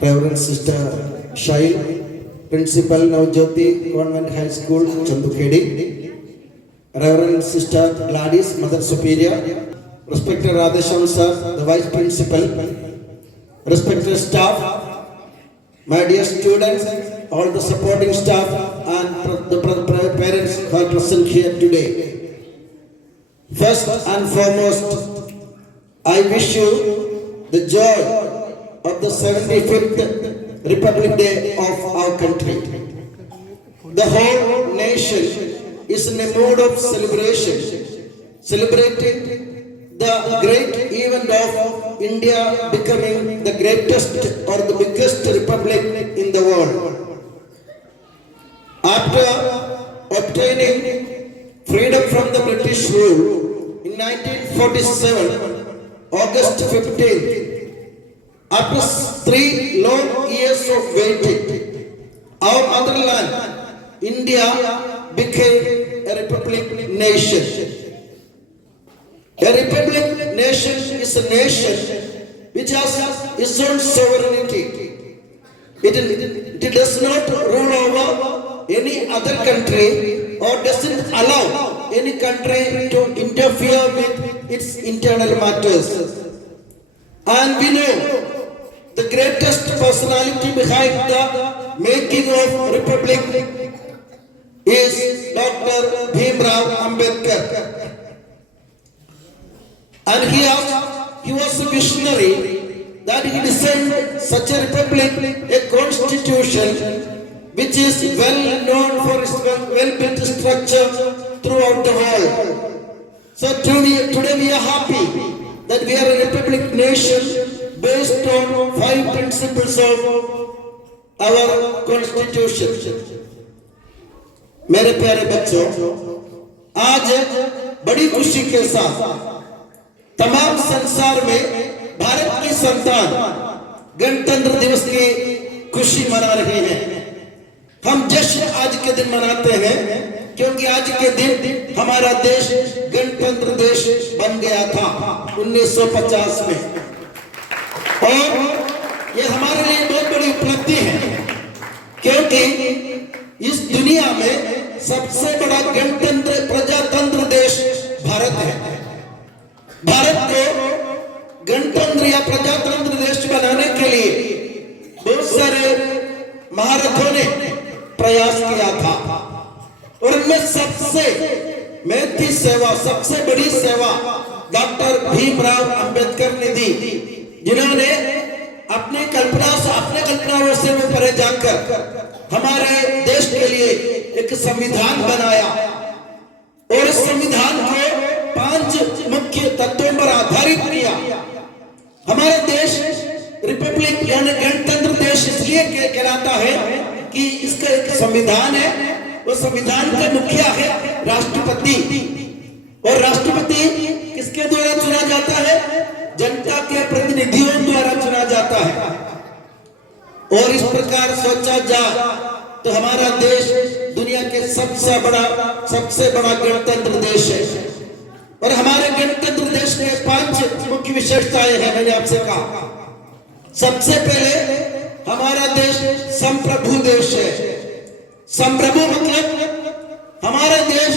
Reverend Sister Shail, Principal Navjyoti Government High School, Chandukhedi, Reverend Sister Gladys, Mother Superior, respected Radhesham Sir, the Vice Principal, respected staff, my dear students, all the supporting staff and the parents who are present here today. First and foremost, I wish you the joy of the 75th Republic Day of our country. The whole nation is in a mood of celebration, celebrating the great event of India becoming the greatest or the biggest republic in the world. After obtaining freedom from the British rule in 1947, August 15th, after 3 long years of waiting, our motherland, India, became a republic nation. A republic nation is a nation which has its own sovereignty. It does not rule over any other country or doesn't allow any country to interfere with its internal matters. And we know the greatest personality behind the making of republic is Dr. Bhimrao Ambedkar. And he was a visionary that he designed such a republic, a constitution which is well known for its well-built structure throughout the world. So today we are happy that we are a republic nation based on 5 principles of our constitution. मेरे प्यारे बच्चों, आज बड़ी खुशी के साथ तमाम संसार में भारत की संतान गणतंत्र दिवस की खुशी मना रहे हैं। हम जश्न आज के दिन मनाते हैं क्योंकि आज के दिन हमारा देश गणतंत्र देश बन गया था 1950 में, और ये हमारे लिए बहुत बड़ी उपलब्धि है क्योंकि इस दुनिया में सबसे बड़ा गणतंत्र प्रजातंत्र देश भारत है। भारत को गणतंत्र या प्रजातंत्र देश बनाने के लिए बहुत सारे महारथों ने प्रयास किया था, और उनमें सबसे महती सेवा, सबसे बड़ी सेवा डॉक्टर भीमराव अंबेडकर ने दी, जिन्होंने अपनी कल्पनाओं से परे जाकर हमारे देश के लिए एक संविधान बनाया, और इस संविधान को 5 मुख्य तत्वों पर आधारित किया। हमारा देश रिपब्लिक यानी गणतंत्र देश इसलिए कहलाता है कि इसका एक संविधान है, वो संविधान का मुखिया है राष्ट्रपति, और राष्ट्रपति किसके द्वारा चुना जाता है? जनता के प्रतिनिधियों द्वारा चुना जाता है। और इस प्रकार सोचा जा तो हमारा देश दुनिया के सबसे बड़ा गणतंत्र देश है, और हमारे गणतंत्र देश में 5 मुख्य विशेषताएं हैं। मैंने आपसे कहा, सबसे पहले हमारा देश संप्रभु देश है। संप्रभु मतलब हमारा देश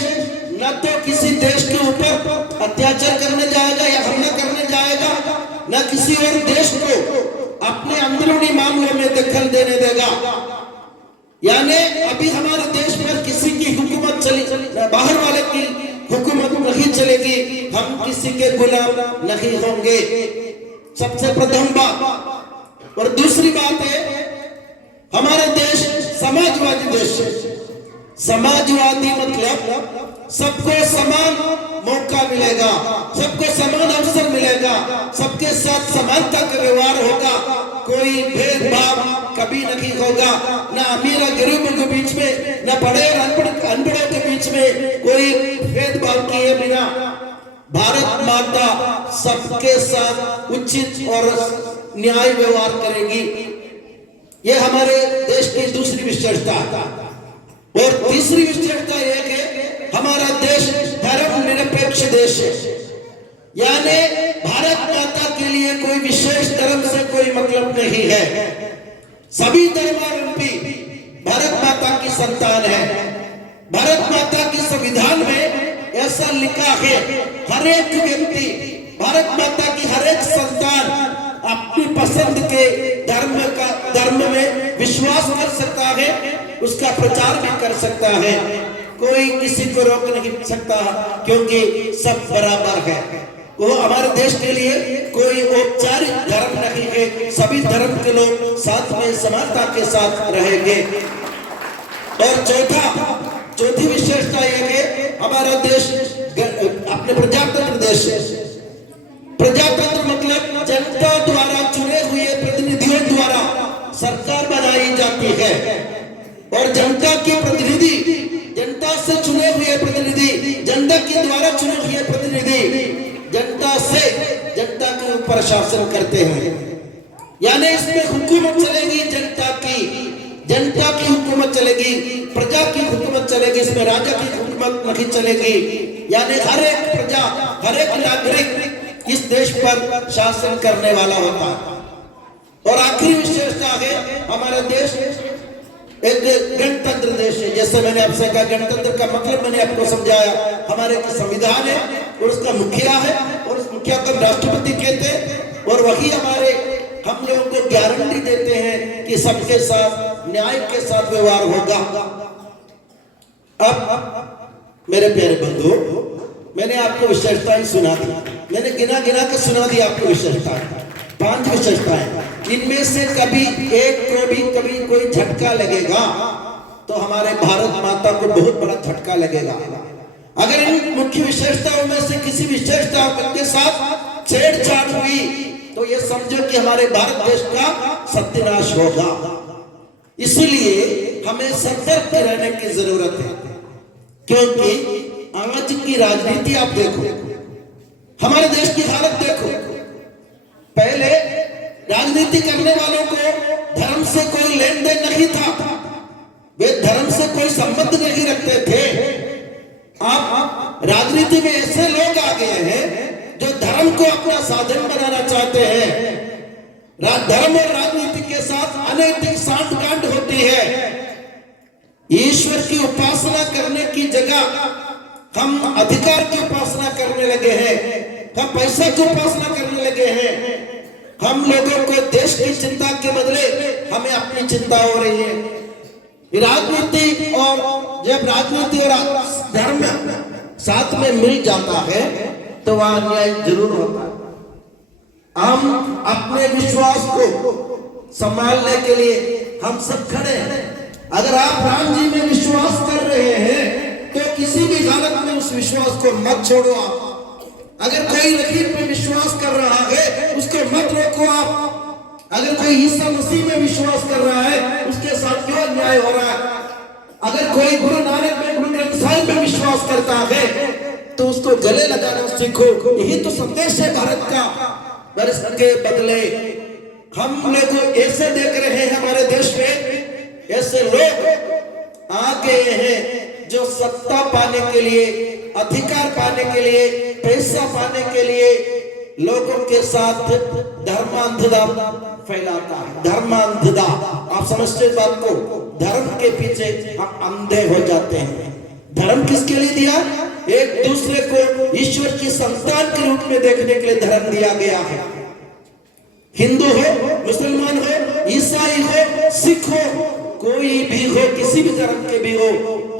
न तो किसी देश के ऊपर अत्याचार करने जाएगा या हमला करने जाएगा, न किसी और देश को अपने अंदरूनी मामलों में दखल देने देगा। यानी अभी हमारे देश में किसी की हुकूमत चली, बाहर वाले की हुकूमत नहीं चलेगी, हम किसी के गुलाम नहीं होंगे। सबसे प्रथम बात। और दूसरी बात है, हमारा देश समाजवादी देश है। समाजवादी मतलब सबको समान मौका मिलेगा, सबको समान अवसर मिलेगा, सबके साथ समानता का व्यवहार होगा, कोई भेदभाव कभी नहीं होगा, ना अमीर और गरीबों के बीच में, ना बड़े और अनपढ़ों के बीच में कोई भेदभाव किए बिना भारत माता सबके साथ उचित और न्याय व्यवहार करेगी। ये हमारे देश की दूसरी विशेषता है। और तीसरी विशेषता एक है, हमारा देश धर्मनिरपेक्ष देश है, यानी भारत माता के लिए कोई विशेष धर्म से कोई मतलब नहीं है। सभी धर्मावलंबी भारत माता की संतान है। भारत माता के संविधान में ऐसा लिखा है, हर एक व्यक्ति, भारत माता की हर एक संतान अपनी पसंद के धर्म में विश्वास कर सकता है, उसका प्रचार भी कर सकता है। कोई किसी को रोक नहीं सकता, क्योंकि सब बराबर है। वो हमारे देश के लिए कोई औपचारिक धर्म नहीं है, सभी धर्म के लोग साथ में समानता के साथ रहेंगे। और चौथी विशेषता यह है, हमारा देश अपने प्रजातंत्र देश है। प्रजातंत्र मतलब जनता द्वारा चुने हुए प्रतिनिधियों द्वारा सरकार बनाई जाती है, और जनता के प्रतिनिधि, जनता से चुने हुए प्रतिनिधि, जनता के द्वारा चुने हुए प्रतिनिधि जनता के ऊपर शासन करते हैं। यानी इसमें हुकूमत चलेगी जनता की हुकूमत चलेगी, प्रजा की हुकूमत चलेगी, इसमें राजा की हुकूमत नहीं चलेगी। यानी हर एक प्रजा, हर एक नागरिक इस देश पर शासन करने वाला होता है। और आखिरी विशेषता है, हमारा देश एक गणतंत्र देश है। जैसे मैंने आपसे कहा, गणतंत्र का मतलब मैंने आपको समझाया। हमारे संविधान है और उसका मुखिया है, और उस मुखिया को राष्ट्रपति कहते हैं, और वही हम लोगों को गारंटी देते हैं कि सबके साथ न्याय के साथ व्यवहार होगा। अब मेरे प्यारे बंधु, मैंने आपको विशेषताएं सुना दी, मैंने गिना के सुना दी आपको विशेषताएं, 5 विशेषताएं। इनमें से कभी एक को भी कभी कोई झटका लगेगा तो हमारे भारत माता को बहुत बड़ा झटका लगेगा। अगर इन मुख्य विशेषताओं में से किसी विशेषता के साथ छेड़छाड़ हुई तो ये समझो कि हमारे भारत देश का सत्यानाश होगा। इसलिए हमें सतर्क रहने की जरूरत है, क्योंकि आज की राजनीति आप देखो, हमारे देश की हालत देखो। पहले राजनीति करने वालों को धर्म से कोई लेन देन नहीं था, वे धर्म से कोई संबंध नहीं रखते थे। आप राजनीति में ऐसे लोग आ गए हैं जो धर्म को अपना साधन बनाना चाहते हैं। धर्म और राजनीति के साथ अनैतिक सांठगांठ होती है। ईश्वर की उपासना करने की जगह हम अधिकार की उपासना करने लगे हैं, हम पैसा की उपासना करने लगे हैं। हम लोगों को देश की चिंता के बदले हमें अपनी चिंता हो रही है। राजनीति और जब राजनीति और धर्म साथ में मिल जाता है तो वहां न्याय जरूर होता है। हम अपने विश्वास को संभालने के लिए हम सब खड़े हैं। अगर आप राम जी में विश्वास कर रहे हैं तो किसी भी हालत में उस विश्वास को मत छोड़ो आप। अगर कोई लकीर में विश्वास कर रहा है उसको मत रोको आप। अगर कोई ईसा मसीह में विश्वास कर रहा है उसके साथ क्यों अन्याय हो रहा है? अगर कोई गुरु नानक में, गुरु ग्रंथ साहिब में विश्वास करता है तो उसको गले लगाना सीखो। यही तो संदेश है भारत का। बरस के बदले हम लोग ऐसे देख रहे हैं, हमारे देश में ऐसे लोग आ गए हैं जो सत्ता पाने के लिए, अधिकार पाने के लिए, पैसा पाने के लिए लोगों के साथ धर्मांधता फैलाता है। धर्मांधता, आप समझते इस बात को? धर्म के पीछे हम अंधे हो जाते हैं। धर्म किसके लिए दिया? एक दूसरे को ईश्वर की संतान के रूप में देखने के लिए धर्म दिया गया है। हिंदू हो, मुसलमान हो, ईसाई हो, सिख हो, कोई भी हो, किसी भी धर्म के भी हो,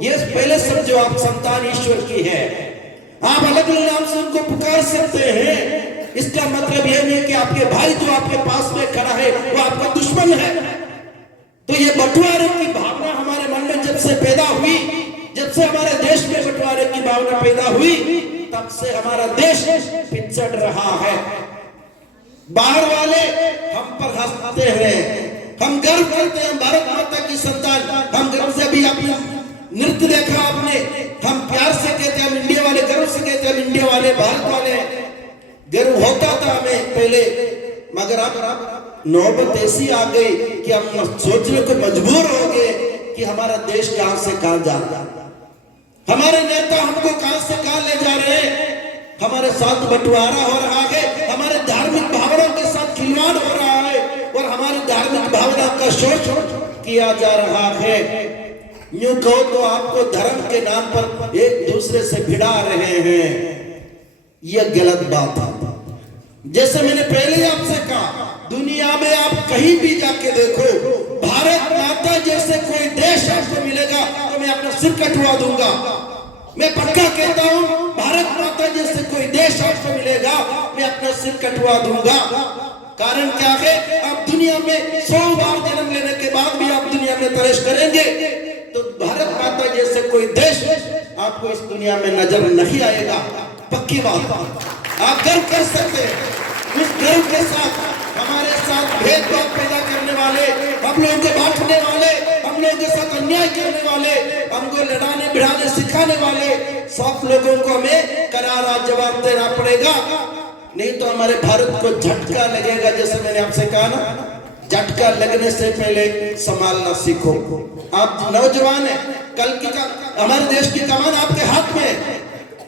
ये पहले समझो आप संतान ईश्वर की है। आप अलग अलग नाम से उनको पुकार सकते हैं, इसका मतलब यह नहीं कि आपके भाई जो आपके पास में खड़ा है वो आपका दुश्मन है। तो ये बंटवारे की भावना हमारे मन में जब से पैदा हुई, जब से हमारे देश में बंटवारे की भावना पैदा हुई, तब से हमारा देश पिछड़ रहा है। बाहर वाले हम पर हंसते हैं, हम गर्व करते हैं भारत माता की संतान। हम गर्व से भी अपना नृत्य देखा आपने, हम प्यार से कहते हैं, हम इंडिया वाले गर्व से कहते हैं, हम इंडिया वाले, भारत वाले गर्व होता था हमें पहले। मगर अब नौबत ऐसी आ गई कि हम सोचने को मजबूर हो गए कि हमारा देश कहां से कहां जा रहा है, हमारे नेता हमको कहां से कहां ले जा रहे हैं, हमारे साथ बंटवारा हो रहा है, हमारे धार्मिक भावनाओं के साथ खिलवाड़ हो रहा है और हमारी धार्मिक भावना का शोषण किया जा रहा है। यूं कहो तो आपको धर्म के नाम पर एक दूसरे से भिड़ा रहे हैं, यह गलत बात है। जैसे मैंने पहले ही आपसे कहा, दुनिया में आप कहीं भी जाके देखो, भारत माता जैसे कोई देश आपको मिलेगा तो मैं अपना सिर कटवा दूंगा। मैं पक्का कहता हूं, भारत माता जैसे कोई देश आपको मिलेगा, मैं अपना सिर कटवा दूंगा। कारण क्या है, आप दुनिया में 100 बार जन्म लेने के बाद भी आप दुनिया में तरस करेंगे तो भारत माता जैसे कोई देश आपको इस दुनिया में नजर नहीं आएगा। पक्की बात, आप गर्व कर सकते हैं। उस गर्व के साथ हमारे साथ भेदभाव पैदा करने वाले, हम लोगों को बांटने वाले, हम लोगों के साथ अन्याय करने वाले, हमको लड़ाने भिड़ाने सिखाने वाले सब लोगों को हमें करारा जवाब देना पड़ेगा। नहीं तो हमारे भारत को झटका लगेगा। जैसे मैंने आपसे कहा ना, झटका लगने से पहले संभालना सीखो। आप नौजवान हैं, कल की हमारे देश की कमान आपके हाथ में।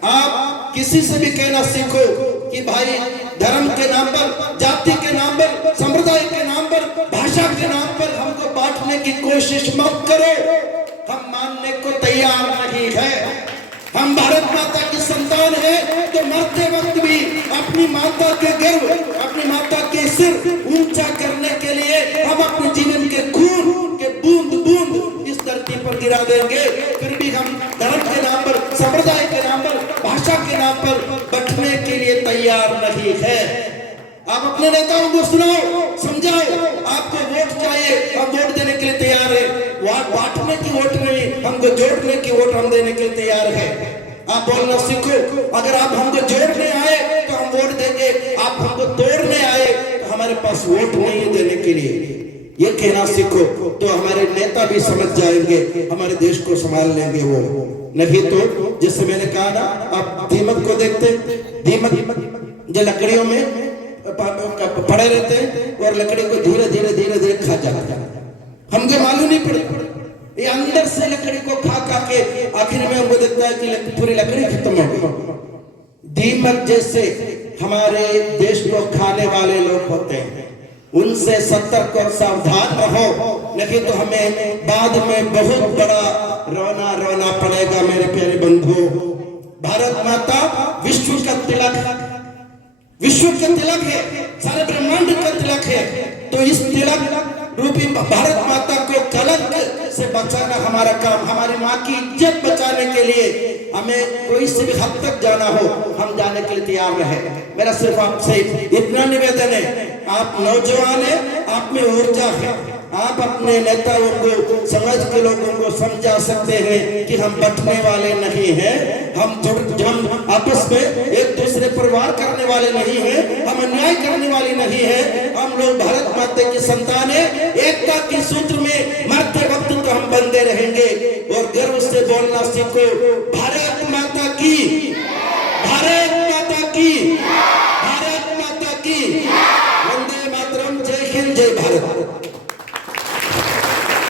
आप किसी से भी कहना सीखो कि भाई धर्म के नाम पर, जाति के नाम पर, संप्रदाय के नाम पर, भाषा के नाम पर हमको बांटने की कोशिश मत करो। हम मानने को तैयार नहीं है। हम भारत माता की संतान है तो मरते वक्त भी अपनी माता के गर्व, अपनी माता के सिर ऊंचा करने के लिए हम अपने जीवन के खून के बूंद बूंद इस धरती पर गिरा देंगे। फिर भी हम धर्म के नाम पर, संप्रदाय के नाम पर, भाषा के नाम पर बंटने के लिए तैयार नहीं है। आप अपने नेताओं को सुनाओ, समझाओ, आपको वोट चाहिए, हम वोट देने के लिए तैयार है। बांटने की वोट नहीं, हमको जोड़ने की वोट हम देने के लिए तैयार है। आप बोलना सीखो। अगर आप हमको जोड़ने आए तो हम वोट देंगे, आप हमको तोड़ने आए तो हमारे पास वोट नहीं है देने के लिए। ये कहना सीखो तो हमारे नेता भी समझ जाएंगे, हमारे देश को संभाल लेंगे वो। नहीं तो जैसे मैंने कहा ना, आप दीमक को देखते, दीमक जो लकड़ियों में पड़े रहते हैं और लकड़ी को धीरे धीरे धीरे धीरे खा जाता है, हमको मालूम नहीं पड़ता। ये अंदर से लकड़ी को खा के आखिर में हमको देखता है कि पूरी लकड़ी खत्म हो गई। दीमक जैसे हमारे देश को खाने वाले लोग होते हैं, उनसे सतर्क और सावधान रहो, नहीं तो हमें बाद में बहुत बड़ा रोना पड़ेगा। मेरे प्यारे बंधुओं, भारत माता विश्व का तिलक, विश्व का तिलक है, सारे ब्रह्मांड का तिलक है। तो इस तिलक रूपी भारत माता को कलंक से बचाना हमारा काम। हमारी माँ की इज्जत बचाने के लिए हमें कोई से भी हद तक जाना हो, हम जाने के लिए तैयार रहे। मेरा सिर्फ आपसे इतना निवेदन है, आप नौजवान हैं, आप में ऊर्जा है, आप अपने नेताओं को, समाज के लोगों को समझा सकते हैं कि हम बंटने वाले नहीं हैं, हम आपस में एक दूसरे पर वार करने वाले नहीं हैं, हम अन्याय करने वाले नहीं हैं। हम लोग भारत माता की संतान है। एकता के सूत्र में मरते वक्त तो हम बंधे रहेंगे। और गर्व से बोलना सीखो, भारत माता की, भारत माता की।